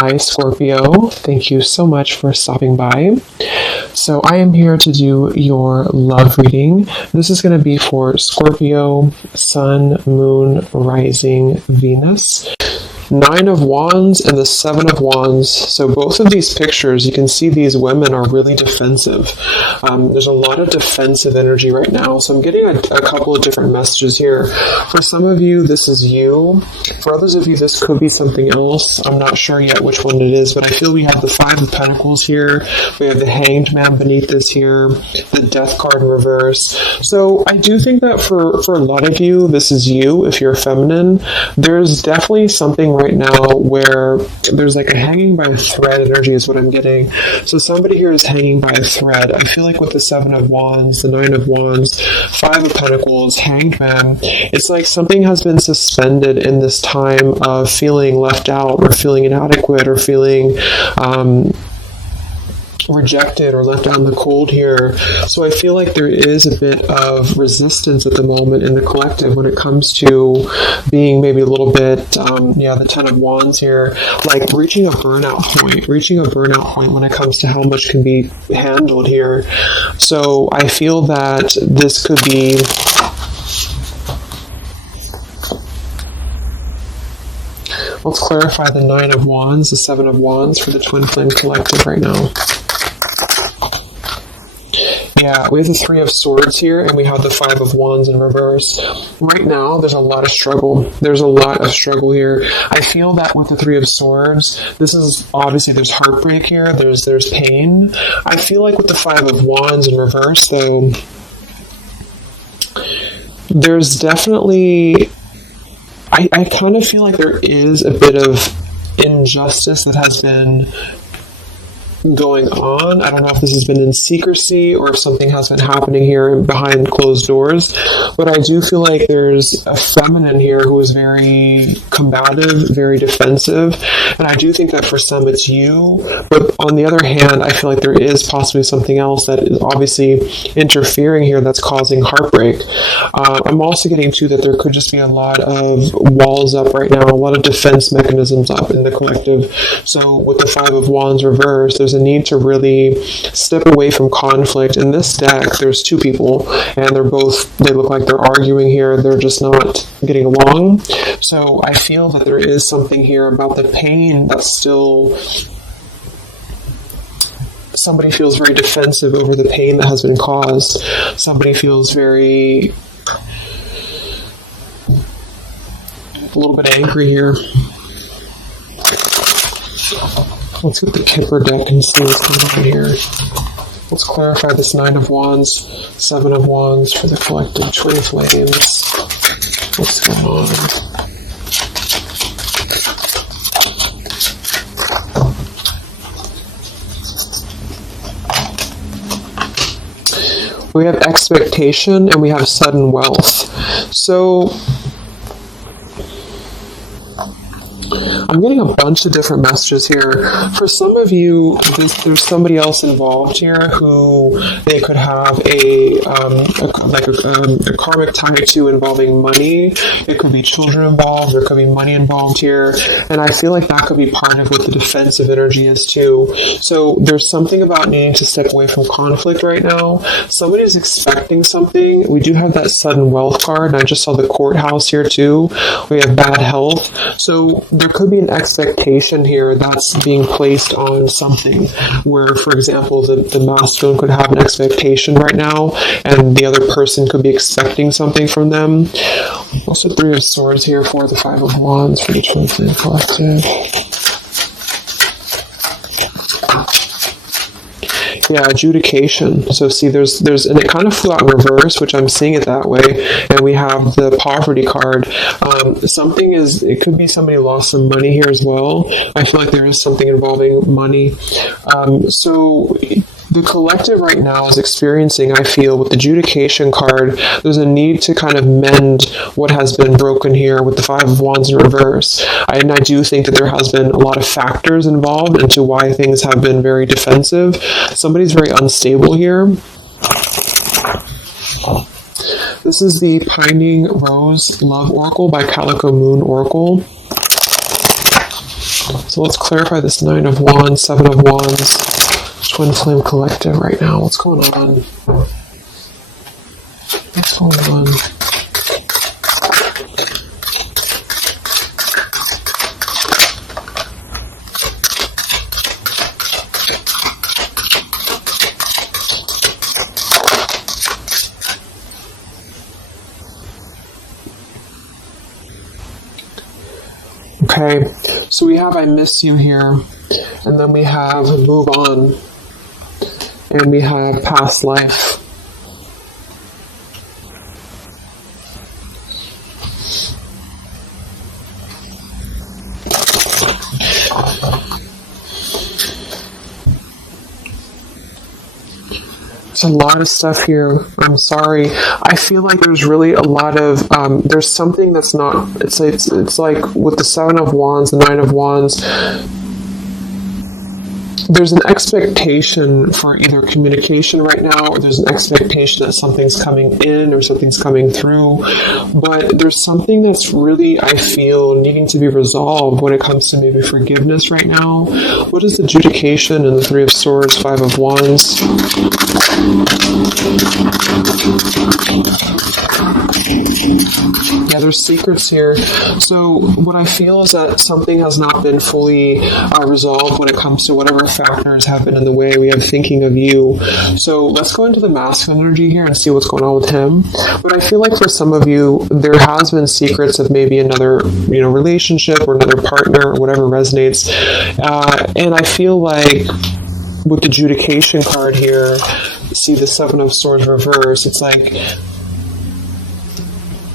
Hi, Scorpio. Thank you so much for stopping by. So I am here to do your love reading. This is going to be for Scorpio, Sun, Moon, Rising, Venus. 9 of Wands and the 7 of Wands. So both of these pictures, you can see these women are really defensive. There's a lot of defensive energy right now. So I'm getting a couple of different messages here. For some of you, this is you. For others of you, this could be something else. I'm not sure yet which one it is, but I feel we have the 5 of Pentacles here. We have the Hanged Man beneath this here, the Death card in reverse. So I do think that for a lot of you, this is you. If you're feminine, there's definitely something right now where there's like a hanging by a thread energy is what I'm getting. So somebody here is hanging by a thread. I feel like with the 7 of Wands, the 9 of Wands, 5 of Pentacles, Hanged Man, it's like something has been suspended in this time of feeling left out or feeling inadequate or feeling rejected or left out in the cold here. So I feel like there is a bit of resistance at the moment in the collective when it comes to being maybe a little bit, the 10 of Wands here, like reaching a burnout point when it comes to how much can be handled here. So I feel that this could be let's clarify the 9 of Wands, the 7 of Wands for the Twin Flame Collective right now. Yeah, we have the 3 of Swords here, and we have the 5 of Wands in reverse. Right now, there's a lot of struggle. There's a lot of struggle here. I feel that with the 3 of Swords, this is obviously there's heartbreak here. There's pain. I feel like with the 5 of Wands in reverse, though, there's definitely I kind of feel like there is a bit of injustice that has been going on. I don't know if this has been in secrecy or if something has been happening here behind closed doors, but I do feel like there's a feminine here who is very combative, very defensive, and I do think that for some it's you, but on the other hand, I feel like there is possibly something else that is obviously interfering here that's causing heartbreak. I'm also getting to that there could just be a lot of walls up right now, a lot of defense mechanisms up in the collective. So with the 5 of Wands reversed, there's a need to really step away from conflict. In this deck, there's 2 people, and they look like they're arguing here. They're just not getting along. So I feel that there is something here about the pain that's still... Somebody feels very defensive over the pain that has been caused. Somebody feels very... a little bit angry here. Let's get the Kipper deck and see what's going on here. Let's clarify this 9 of Wands, 7 of Wands for the collective Twin Flames. What's going on? We have expectation and we have sudden wealth. So I'm getting a bunch of different messages here. For some of you, there's somebody else involved here who they could have a karmic tie to involving money. It could be children involved. There could be money involved here. And I feel like that could be part of what the defensive energy is too. So there's something about needing to step away from conflict right now. Somebody's expecting something. We do have that sudden wealth card, and I just saw the courthouse here too. We have bad health. So there could be an expectation here that's being placed on something where, for example, the masculine could have an expectation right now and the other person could be expecting something from them. Also 3 of Swords here for the 5 of Wands for the Twin Flame Collective. Yeah, adjudication. So see, there's, and it kind of flew out in reverse, which I'm seeing it that way. And we have the poverty card. It could be somebody lost some money here as well. I feel like there is something involving money. So the collective right now is experiencing, I feel, with the adjudication card, there's a need to kind of mend what has been broken here with the 5 of Wands in reverse. And I do think that there has been a lot of factors involved into why things have been very defensive. Somebody's very unstable here. This is the Pining Rose Love Oracle by Calico Moon Oracle. So So let's clarify this 9 of Wands, 7 of Wands, Twin Flame Collective right now. What's going on? What's going on? Okay, so we have I miss you here, and then we have move on, and we have past life. There's a lot of stuff here. I'm sorry. I feel like there's really a lot of there's something that's not. It's like with the 7 of Wands, the 9 of Wands. There's an expectation for either communication right now, or there's an expectation that something's coming in or something's coming through. But there's something that's really, I feel, needing to be resolved when it comes to maybe forgiveness right now. What is adjudication in the 3 of Swords, 5 of Wands? Yeah, there's secrets here. So what I feel is that something has not been fully resolved when it comes to whatever factors have been in the way. We have thinking of you. So let's go into the masculine energy here and see what's going on with him. But I feel like for some of you, there has been secrets of maybe another, relationship or another partner or whatever resonates. And I feel like with the adjudication card here, see the 7 of Swords reverse, it's like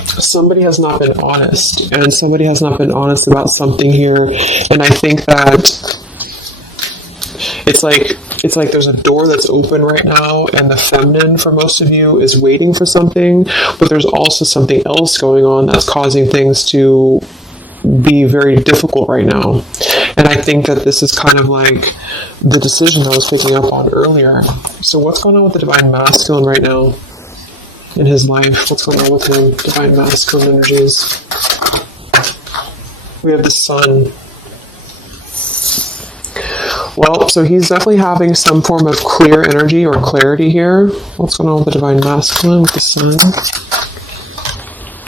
somebody has not been honest, and somebody has not been honest about something here. And I think that it's like there's a door that's open right now, and the feminine for most of you is waiting for something, but there's also something else going on that's causing things to be very difficult right now. And I think that this is kind of like the decision I was picking up on earlier. So what's going on with the Divine Masculine right now in his life? What's going on with him? Divine Masculine energies. We have the Sun. Well, so he's definitely having some form of clear energy or clarity here. What's going on with the Divine Masculine with the Sun?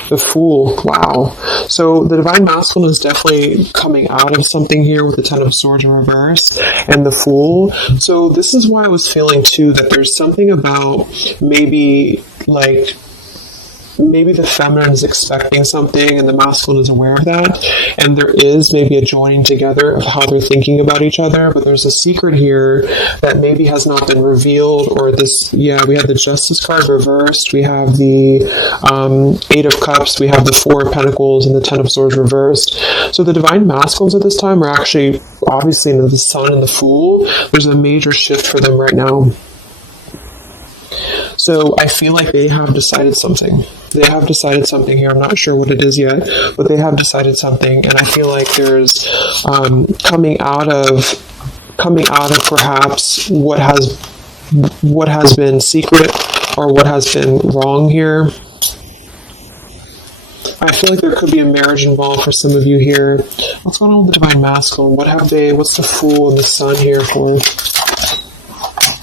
The Fool. Wow. So the Divine Masculine is definitely coming out of something here with the 10 of Swords in reverse and the Fool. So this is why I was feeling too that there's something about maybe the feminine is expecting something and the masculine is aware of that, and there is maybe a joining together of how they're thinking about each other, but there's a secret here that maybe has not been revealed. Or this, we have the Justice card reversed, we have the 8 of Cups, we have the 4 of Pentacles, and the 10 of Swords reversed. So the Divine Masculines at this time are actually obviously into the Sun and the Fool. There's a major shift for them right now. So I feel like they have decided something. They have decided something here. I'm not sure what it is yet, but they have decided something. And I feel like there's coming out of perhaps what has been secret or what has been wrong here. I feel like there could be a marriage involved for some of you here. What's going on with the Divine Masculine? What's the Fool and the Sun here for?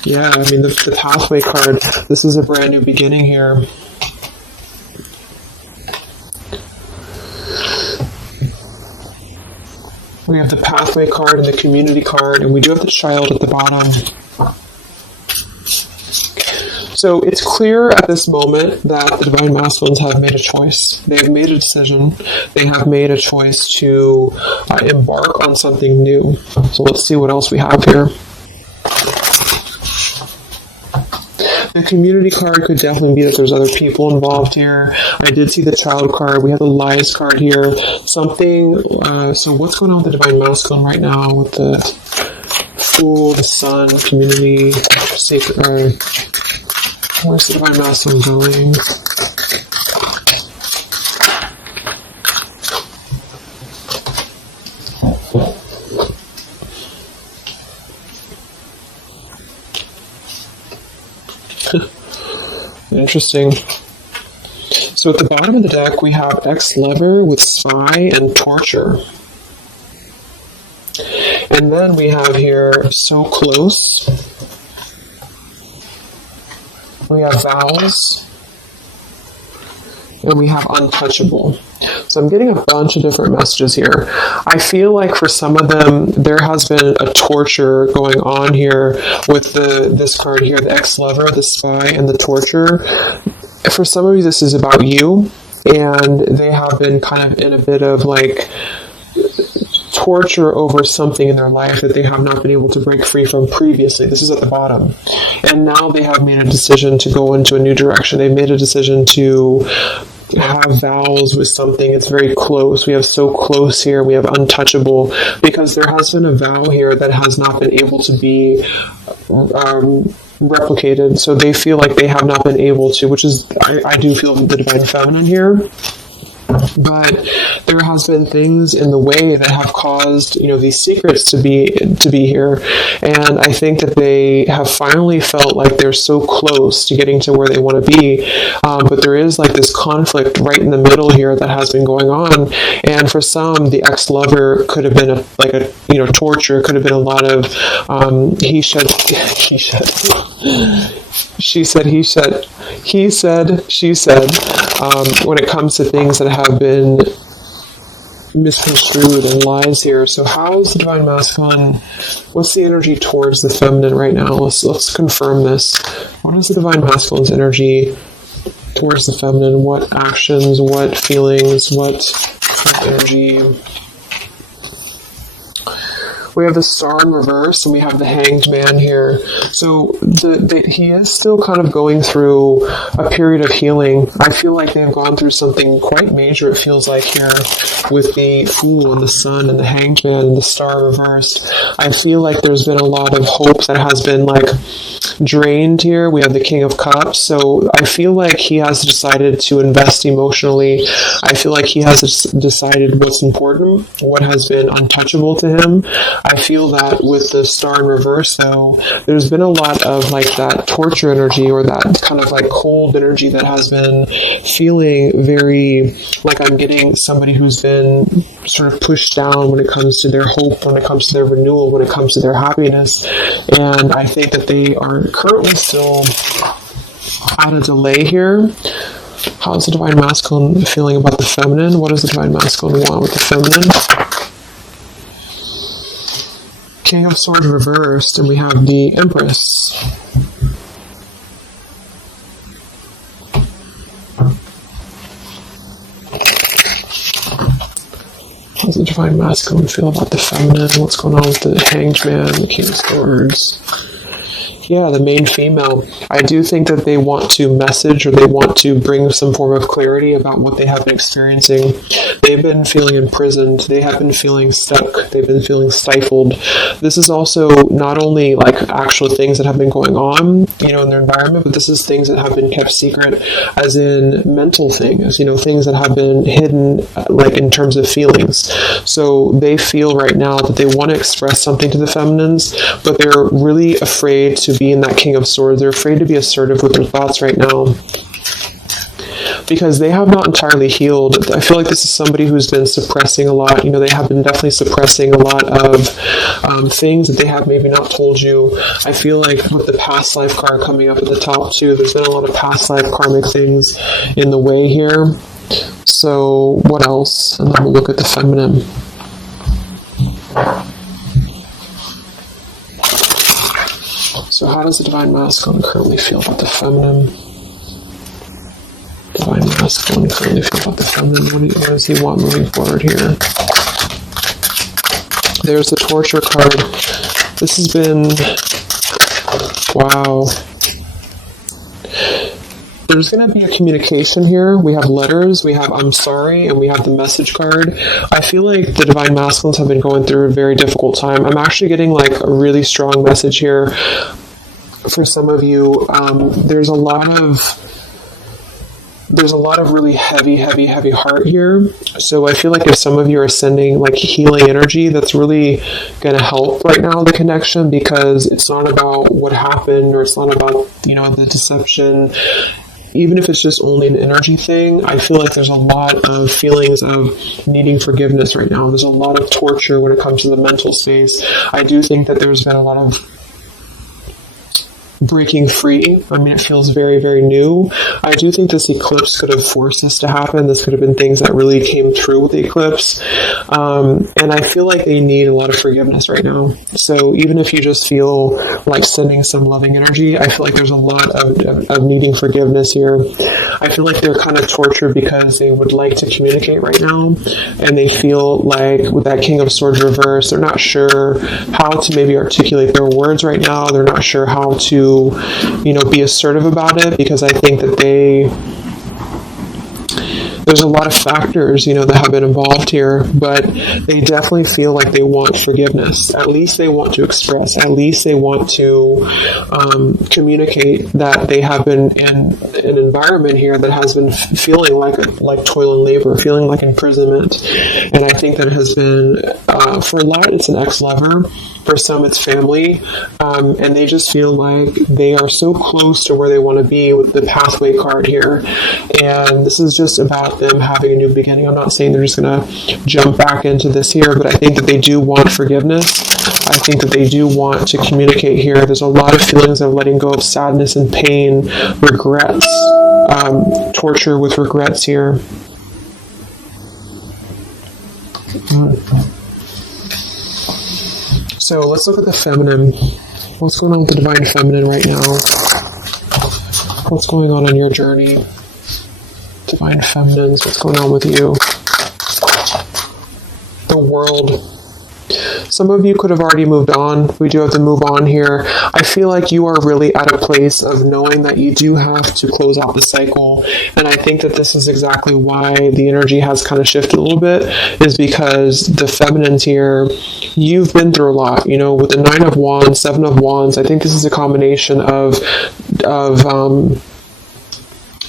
Yeah, I mean, the Pathway card, this is a brand new beginning here. We have the Pathway card and the Community card, and we do have the Child at the bottom. So it's clear at this moment that the Divine Masculines have made a choice. They have made a decision. They have made a choice to embark on something new. So let's see what else we have here. The Community card could definitely be that there's other people involved here. I did see the Child card. We have the Lies card here. Something, so what's going on with the Divine Masculine right now with the Fool, the Sun, Community, Sacred, where's the Divine Masculine going? Interesting. So at the bottom of the deck, we have Ex-Lover with Spy and Torture. And then we have here so close. We have vows. And we have untouchable. So I'm getting a bunch of different messages here. I feel like for some of them, there has been a torture going on here with this card here, the ex-lover, the spy, and the torture. For some of you, this is about you, and they have been kind of in a bit of like torture over something in their life that they have not been able to break free from previously. This is at the bottom. And now they have made a decision to go into a new direction. They've made a decision to have vows with something. It's very close. We have so close here. We have untouchable, because there has been a vow here that has not been able to be replicated. So they feel like they have not been able to, which is, I do feel the divine feminine here. But there has been things in the way that have caused, these secrets to be here, and I think that they have finally felt like they're so close to getting to where they want to be. But there is like this conflict right in the middle here that has been going on, and for some, the ex-lover could have been torture. It could have been a lot of he said, she said, he said, he said, she said, when it comes to things that have been misconstrued and lies here. So how is the divine masculine? What's the energy towards the feminine right now? Let's confirm this. What is the divine masculine's energy towards the feminine? What actions, what feelings, what energy? We have the Star in reverse, and we have the Hanged Man here. So he is still kind of going through a period of healing. I feel like they've gone through something quite major, it feels like, here with the Fool and the Sun and the Hanged Man and the Star reversed. I feel like there's been a lot of hope that has been drained here. We have the King of Cups. So I feel like he has decided to invest emotionally. I feel like he has decided what's important, what has been untouchable to him. I feel that with the Star in reverse, though, there's been a lot of that torture energy, or that kind of cold energy that has been feeling very like I'm getting somebody who's been sort of pushed down when it comes to their hope, when it comes to their renewal, when it comes to their happiness. And I think that they are currently still at a delay here. How's the divine masculine feeling about the feminine? What does the divine masculine want with the feminine? King of Swords reversed, and we have the Empress. How does the divine masculine feel about the feminine? What's going on with the Hanged Man, the King of Swords? Yeah, the main female. I do think that they want to message, or they want to bring some form of clarity about what they have been experiencing. They've been feeling imprisoned. They have been feeling stuck. They've been feeling stifled. This is also not only actual things that have been going on, in their environment, but this is things that have been kept secret, as in mental things, things that have been hidden, in terms of feelings. So they feel right now that they want to express something to the feminines, but they're really afraid to be in that King of Swords. They're afraid to be assertive with their thoughts right now, because they have not entirely healed. I feel like this is somebody who's been suppressing a lot. They have been definitely suppressing a lot of things that they have maybe not told you. I feel like with the past life card coming up at the top too, there's been a lot of past life karmic things in the way here. So what else? And then we'll look at the feminine. So how does the divine masculine currently feel about the feminine? Divine masculine currently feel about the feminine. What does he want moving forward here? There's the torture card. This has been... wow. There's going to be a communication here. We have letters, we have I'm sorry, and we have the message card. I feel like the divine masculines have been going through a very difficult time. I'm actually getting a really strong message here for some of you. There's a lot of really heavy heart here. So I feel like if some of you are sending healing energy, that's really going to help right now, the connection, because it's not about what happened, or it's not about, the deception. even if it's just only an energy thing, I feel like there's a lot of feelings of needing forgiveness right now. There's a lot of torture when it comes to the mental space. I do think that there's been a lot of breaking free. I mean, it feels very, very new. I do think this eclipse could have forced this to happen. This could have been things that really came true with the eclipse. And I feel like they need a lot of forgiveness right now. So even if you just feel like sending some loving energy, I feel like there's a lot of needing forgiveness here. I feel like they're kind of tortured because they would like to communicate right now. And they feel like with that King of Swords reverse, they're not sure how to maybe articulate their words right now. They're not sure how to be assertive about it, because I think that there's a lot of factors, that have been involved here, but they definitely feel like they want forgiveness. At least they want to express, at least they want to communicate that they have been in an environment here that has been feeling like toil and labor, feeling like imprisonment. And I think that it has been, for a lot, it's an ex-lover. For some, it's family, and they just feel like they are so close to where they want to be with the pathway card here. And this is just about them having a new beginning. I'm not saying they're just going to jump back into this here, but I think that they do want forgiveness. I think that they do want to communicate here. There's a lot of feelings of letting go of sadness and pain, regrets, torture with regrets here. So let's look at the feminine. What's going on with the divine feminine right now? What's going on in your journey? Divine feminines, what's going on with you? The world. Some of you could have already moved on. We do have to move on here. I feel like you are really at a place of knowing that you do have to close out the cycle. And I think that this is exactly why the energy has kind of shifted a little bit, is because the feminines here, you've been through a lot, with the 9 of Wands, 7 of Wands. I think this is a combination of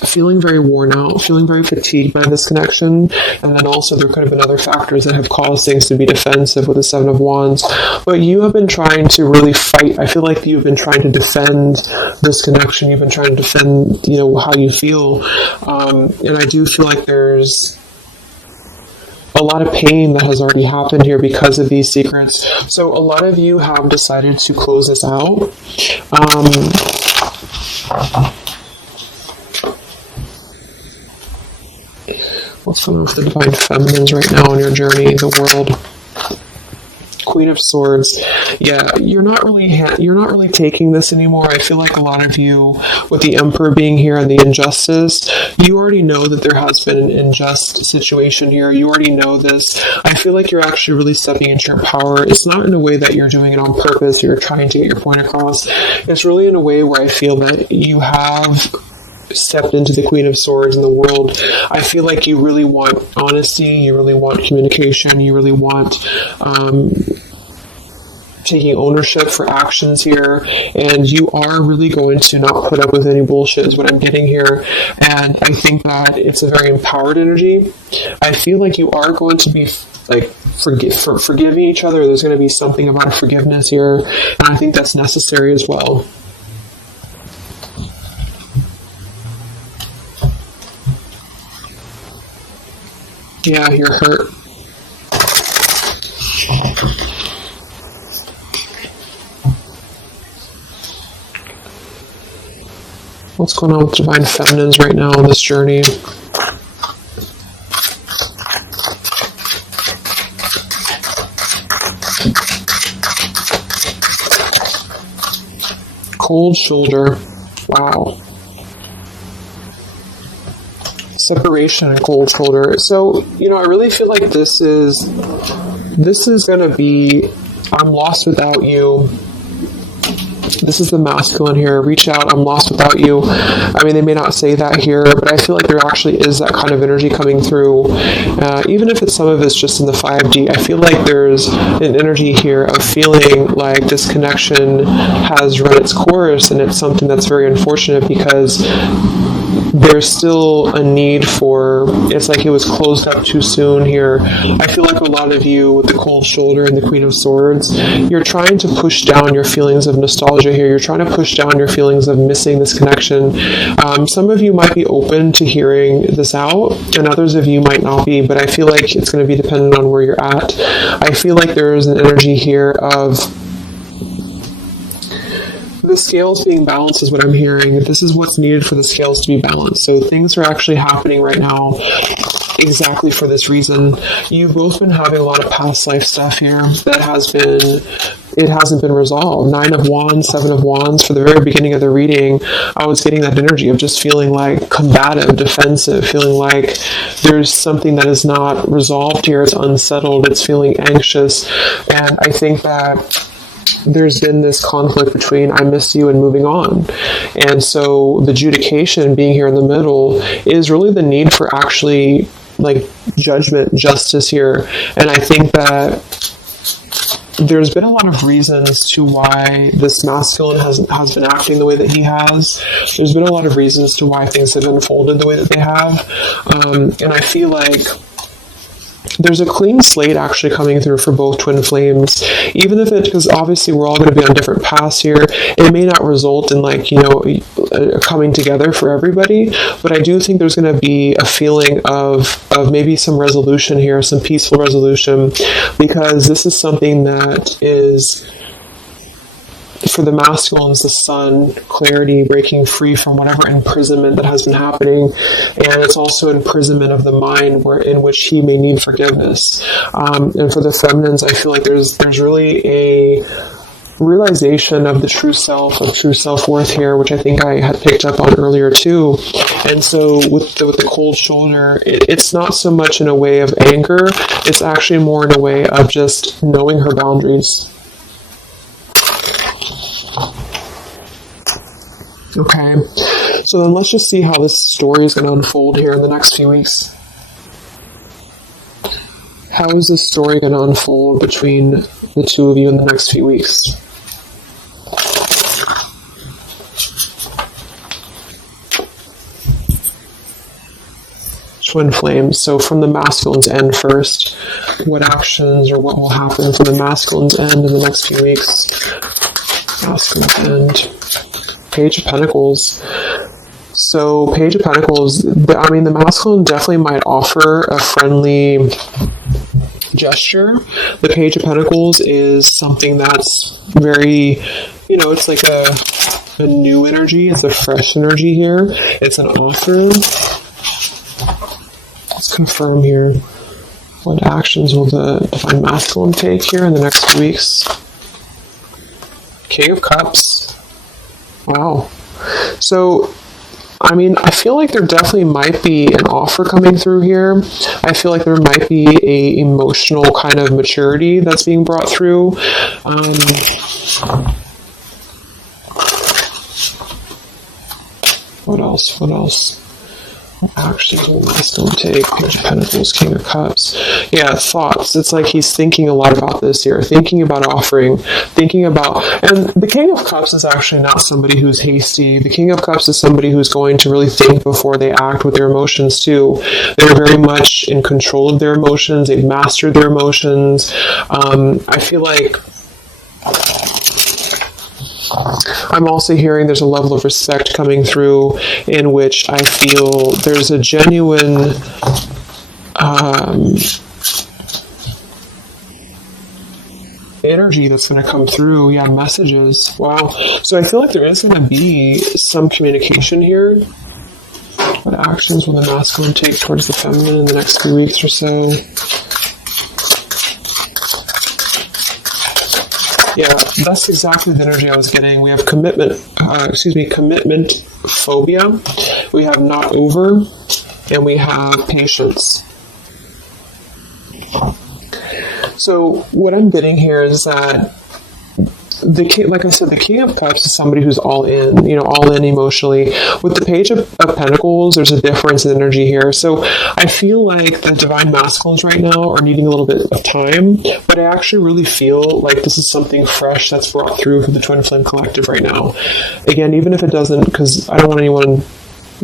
feeling very worn out, feeling very fatigued by this connection, and then also there could have been other factors that have caused things to be defensive with the 7 of Wands. But you have been trying to really fight. I feel like you've been trying to defend this connection. You've been trying to defend, how you feel. And I do feel like there's a lot of pain that has already happened here because of these secrets. So a lot of you have decided to close this out. What's going on with the divine feminines right now in your journey, the world? Queen of Swords. Yeah, you're not really taking this anymore. I feel like a lot of you, with the Emperor being here and the injustice, you already know that there has been an unjust situation here. You already know this. I feel like you're actually really stepping into your power. It's not in a way that you're doing it on purpose, you're trying to get your point across. It's really in a way where I feel that you have stepped into the Queen of Swords in the world. I feel like you really want honesty, you really want communication, you really want taking ownership for actions here, and you are really going to not put up with any bullshit is what I'm getting here. And I think that it's a very empowered energy. I feel like you are going to be forgiving each other. There's going to be something about forgiveness here, and I think that's necessary as well. Yeah, you're hurt. What's going on with divine feminines right now on this journey? Cold shoulder. Wow. Separation and cold shoulder. So, I really feel like this is going to be, I'm lost without you. This is the masculine here. Reach out, I'm lost without you. I mean, they may not say that here, but I feel like there actually is that kind of energy coming through. Even if some of it's just in the 5D, I feel like there's an energy here of feeling like this connection has run its course, and it's something that's very unfortunate because there's still a need for, it's like it was closed up too soon here. I feel like a lot of you with the cold shoulder and the Queen of Swords, you're trying to push down your feelings of nostalgia here. You're trying to push down your feelings of missing this connection. Some of you might be open to hearing this out, and others of you might not be, but I feel like it's going to be dependent on where you're at. I feel like there is an energy here of the scales being balanced is what I'm hearing. This is what's needed for the scales to be balanced. So things are actually happening right now exactly for this reason. You've both been having a lot of past life stuff here that hasn't been resolved. 9 of Wands, 7 of Wands. For the very beginning of the reading, I was getting that energy of just feeling like combative, defensive, feeling like there's something that is not resolved here. It's unsettled. It's feeling anxious. And I think that there's been this conflict between I miss you and moving on. And so the adjudication being here in the middle is really the need for actually like judgment, justice here. And I think that there's been a lot of reasons to why this masculine has been acting the way that he has. There's been a lot of reasons to why things have unfolded the way that they have. And I feel like there's a clean slate actually coming through for both twin flames, even if because obviously we're all going to be on different paths here. It may not result in like, coming together for everybody, but I do think there's going to be a feeling of maybe some resolution here, some peaceful resolution, because this is something that is, for the masculines, the sun, clarity, breaking free from whatever imprisonment that has been happening. And it's also imprisonment of the mind in which he may need forgiveness. And for the feminines, I feel like there's really a realization of the true self, of true self-worth here, which I think I had picked up on earlier too. And so with the cold shoulder, it's not so much in a way of anger, it's actually more in a way of just knowing her boundaries. Okay, so then let's just see how this story is going to unfold here in the next few weeks. How is this story going to unfold between the two of you in the next few weeks? Twin flames. So from the masculine's end first, what actions or what will happen from the masculine's end in the next few weeks? Masculine's end. Page of Pentacles. So Page of Pentacles, the masculine definitely might offer a friendly gesture. The Page of Pentacles is something that's very, it's like a new energy. It's a fresh energy here. It's an offer. Let's confirm here. What actions will the divine masculine take here in the next few weeks? King of Cups. Wow. So, I feel like there definitely might be an offer coming through here. I feel like there might be a emotional kind of maturity that's being brought through. What else? Actually, masculine take, Page of Pentacles, King of Cups. Yeah, thoughts. It's like he's thinking a lot about this here, thinking about offering, and the King of Cups is actually not somebody who's hasty. The King of Cups is somebody who's going to really think before they act with their emotions too. They're very much in control of their emotions. They've mastered their emotions. I feel like I'm also hearing there's a level of respect coming through in which I feel there's a genuine energy that's going to come through. Yeah, messages. Wow. So I feel like there is going to be some communication here. What actions will the masculine take towards the feminine in the next few weeks or so? Yeah, that's exactly the energy I was getting. We have commitment phobia. We have not over, and we have patience. So what I'm getting here is that the King of Cups is somebody who's all in emotionally. With the Page of Pentacles, there's a difference in energy here. So I feel like the divine masculines right now are needing a little bit of time, but I actually really feel like this is something fresh that's brought through for the Twin Flame Collective right now. Again, even if it doesn't, because I don't want anyone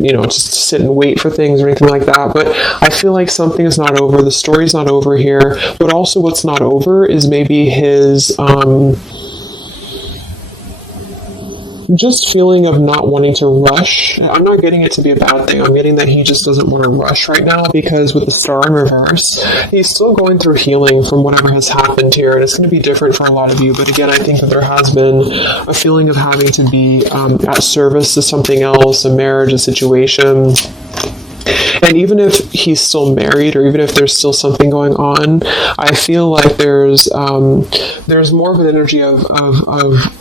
just sit and wait for things or anything like that. But I feel like something is not over. The story's not over here. But also what's not over is maybe his just feeling of not wanting to rush. I'm not getting it to be a bad thing. I'm getting that he just doesn't want to rush right now, because with the star in reverse, he's still going through healing from whatever has happened here, and it's going to be different for a lot of you. But again, I think that there has been a feeling of having to be at service to something else, a marriage, a situation. And even if he's still married, or even if there's still something going on, I feel like there's more of an energy of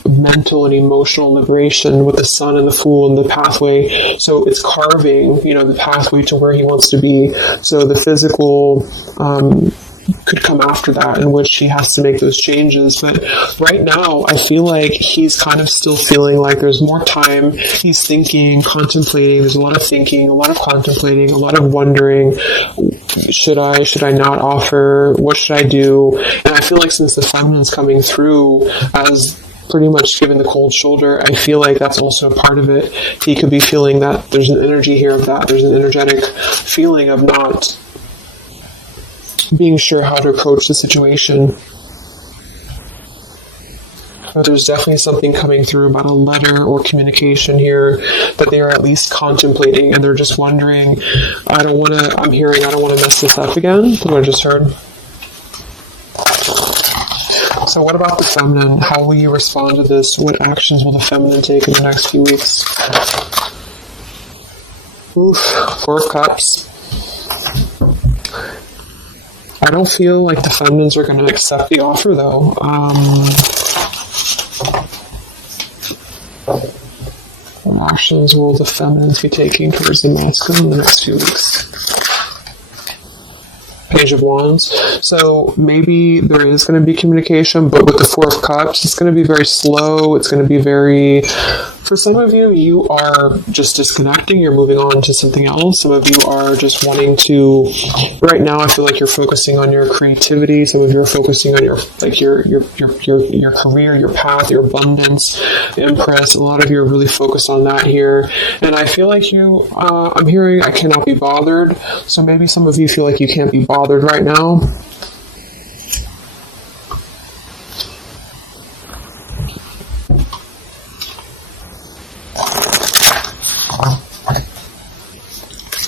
mental and emotional liberation with the Sun and the Fool and the pathway. So it's carving, the pathway to where he wants to be. So the physical could come after that, in which he has to make those changes. But right now, I feel like he's kind of still feeling like there's more time. He's thinking, contemplating. There's a lot of thinking, a lot of contemplating, a lot of wondering. Should I not offer? What should I do? And I feel like since the feminine's coming through as pretty much giving the cold shoulder, I feel like that's also a part of it. He could be feeling that there's an energy here of that. There's an energetic feeling of not being sure how to approach the situation. But there's definitely something coming through about a letter or communication here that they are at least contemplating, and they're just wondering, I don't want to mess this up again. What I just heard. So what about the feminine? How will you respond to this? What actions will the feminine take in the next few weeks? Oof, 4 of Cups. I don't feel like the feminines are going to accept the offer, though. What actions will the feminines be taking towards the masculine in the next few weeks? Page of Wands. So maybe there is going to be communication, but with the 4 of Cups, it's going to be very slow. It's going to be very... For some of you, you are just disconnecting. You're moving on to something else. Some of you are just wanting to... Right now, I feel like you're focusing on your creativity. Some of you are focusing on your career, your path, your abundance, Empress. A lot of you are really focused on that here. And I feel like I'm hearing I cannot be bothered. So maybe some of you feel like you can't be bothered right now.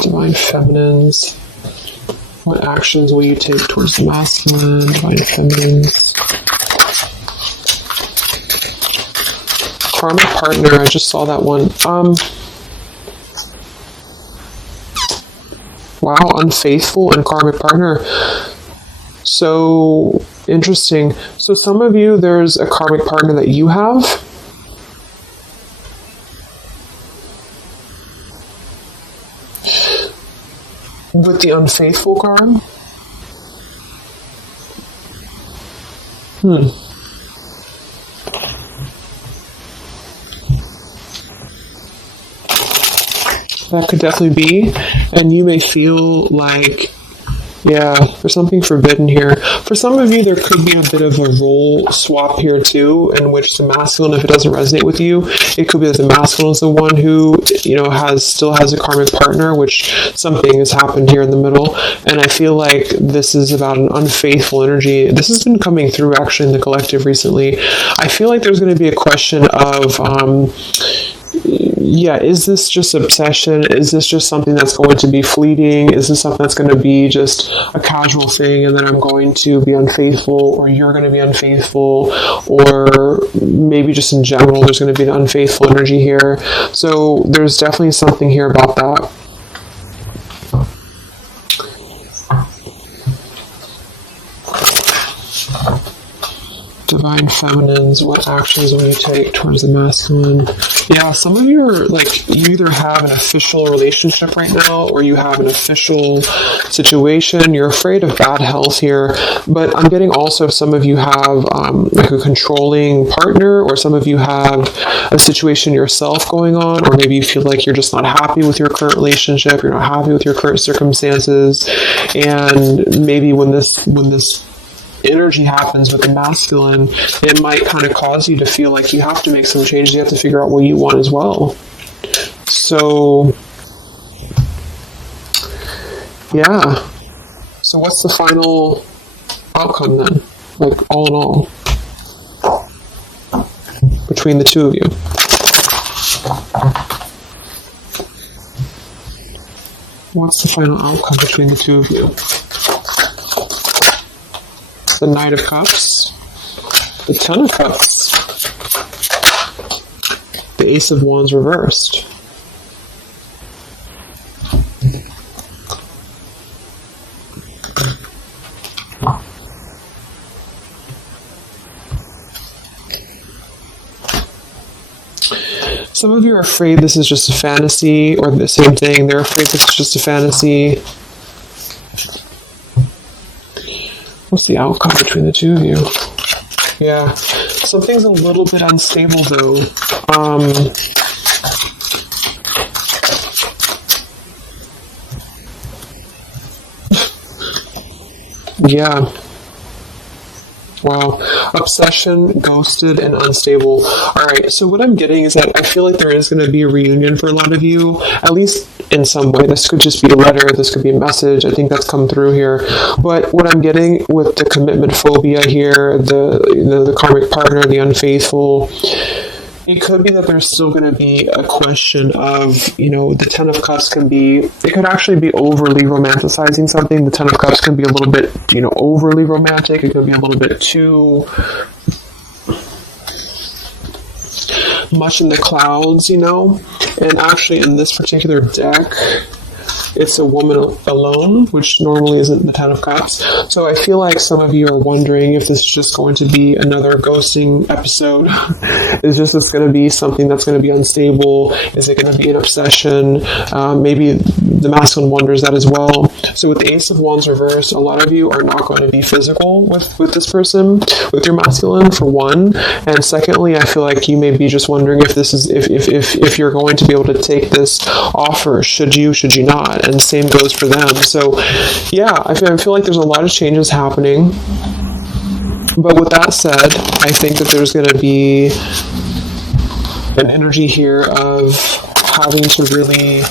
Divine Feminines. What actions will you take towards the masculine? Divine Feminines. Karmic partner. I just saw that one. Wow, unfaithful and karmic partner. So interesting. So some of you, there's a karmic partner that you have. With the unfaithful card? That could definitely be. And you may feel like, there's something forbidden here. For some of you, there could be a bit of a role swap here too, in which the masculine, if it doesn't resonate with you, it could be that the masculine is the one who, still has a karmic partner, which something has happened here in the middle. And I feel like this is about an unfaithful energy. This has been coming through actually in the collective recently. I feel like there's going to be a question of, is this just obsession? Is this just something that's going to be fleeting? Is this something that's going to be just a casual thing, and then I'm going to be unfaithful, or you're going to be unfaithful, or maybe just in general there's going to be an unfaithful energy here. So there's definitely something here about that. Divine Feminines, what actions will you take towards the masculine? Yeah, some of you are you either have an official relationship right now, or you have an official situation. You're afraid of bad health here, but I'm getting also some of you have a controlling partner, or some of you have a situation yourself going on, or maybe you feel like you're just not happy with your current relationship, you're not happy with your current circumstances, and maybe when this energy happens with the masculine, it might kind of cause you to feel like you have to make some changes. You have to figure out what you want as well. So Yeah. So what's the final outcome then? Like, all in all, between the two of you? What's the final outcome between the two of you? The Knight of Cups, the Ten of Cups, the Ace of Wands reversed. Some of you are afraid this is just a fantasy, or the same thing, they're afraid this is just a fantasy. What's the outcome between the two of you? Yeah, something's a little bit unstable though. Yeah. Wow. Obsession, ghosted, and unstable. Alright, so what I'm getting is that I feel like there is going to be a reunion for a lot of you, at least in some way. This could just be a letter, this could be a message. I think that's come through here. But what I'm getting with the commitment phobia here, the karmic partner, the unfaithful, it could be that there's still going to be a question of, the Ten of Cups it could actually be overly romanticizing something. The Ten of Cups can be a little bit, overly romantic. It could be a little bit too much in the clouds, And actually in this particular deck, it's a woman alone, which normally isn't the Ten of Cups. So I feel like some of you are wondering if this is just going to be another ghosting episode. Is this going to be something that's going to be unstable? Is it going to be an obsession? Maybe the masculine wonders that as well. So with the Ace of Wands reversed, a lot of you are not going to be physical with this person, with your masculine, for one. And secondly, I feel like you may be just wondering if this is if you're going to be able to take this offer. Should you not? And same goes for them. So yeah, I feel like there's a lot of changes happening. But with that said, I think that there's going to be an energy here of having to really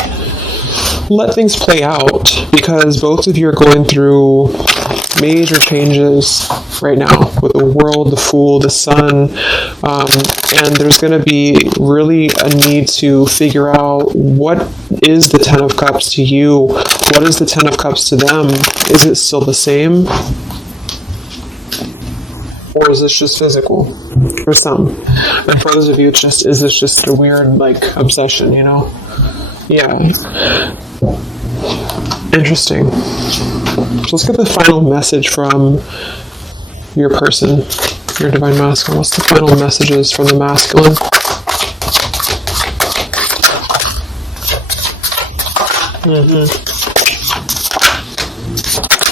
let things play out, because both of you are going through major changes right now with the World, the Fool, the Sun, and there's going to be really a need to figure out what is the Ten of Cups to you, what is the Ten of Cups to them. Is it still the same, or is this just physical for some? And for others of you, is this just a weird obsession? Yeah. Interesting. So let's get the final message from your person, your divine masculine. What's the final messages from the masculine?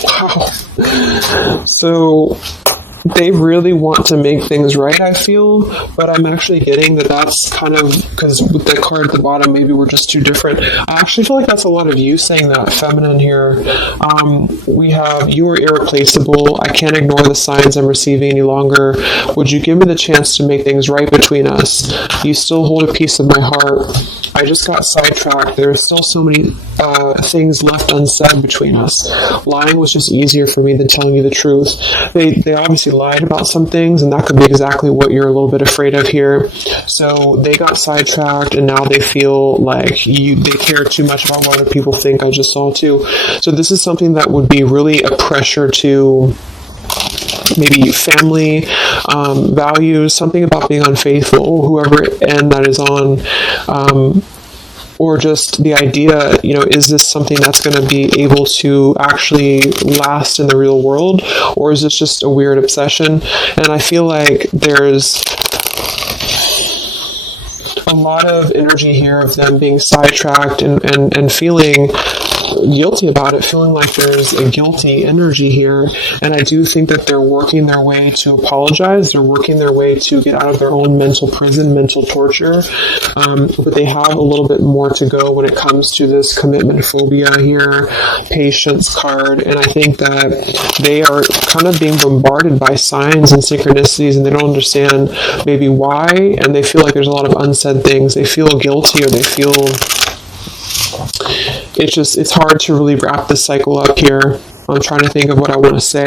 Wow. So they really want to make things right, I feel, but I'm actually getting that that's kind of, because with the card at the bottom, maybe we're just too different. I actually feel like that's a lot of you saying that, feminine here. We have, you are irreplaceable. I can't ignore the signs I'm receiving any longer. Would you give me the chance to make things right between us? You still hold a piece of my heart. I just got sidetracked. There are still so many things left unsaid between us. Lying was just easier for me than telling you the truth. They obviously lied about some things, and that could be exactly what you're a little bit afraid of here. So they got sidetracked, and now they feel like they care too much about what other people think. I just saw too. So this is something that would be really a pressure to maybe family, values, something about being unfaithful, whoever end that is on, or just the idea, is this something that's going to be able to actually last in the real world, or is this just a weird obsession? And I feel like there's a lot of energy here of them being sidetracked and feeling guilty about it, feeling like there's a guilty energy here. And I do think that they're working their way to apologize. They're working their way to get out of their own mental prison, mental torture. But they have a little bit more to go when it comes to this commitment phobia here, patience card. And I think that they are kind of being bombarded by signs and synchronicities, and they don't understand maybe why. And they feel like there's a lot of unsaid things. They feel guilty, or they feel it's hard to really wrap this cycle up here. I'm trying to think of what I want to say.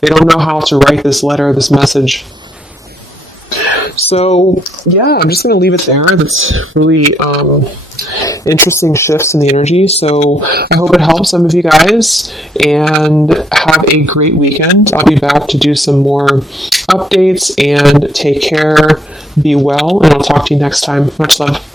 They don't know how to write this letter, this message. So, yeah, I'm just going to leave it there. That's really interesting shifts in the energy. So I hope it helps some of you guys, and have a great weekend. I'll be back to do some more updates, and take care, be well, and I'll talk to you next time. Much love.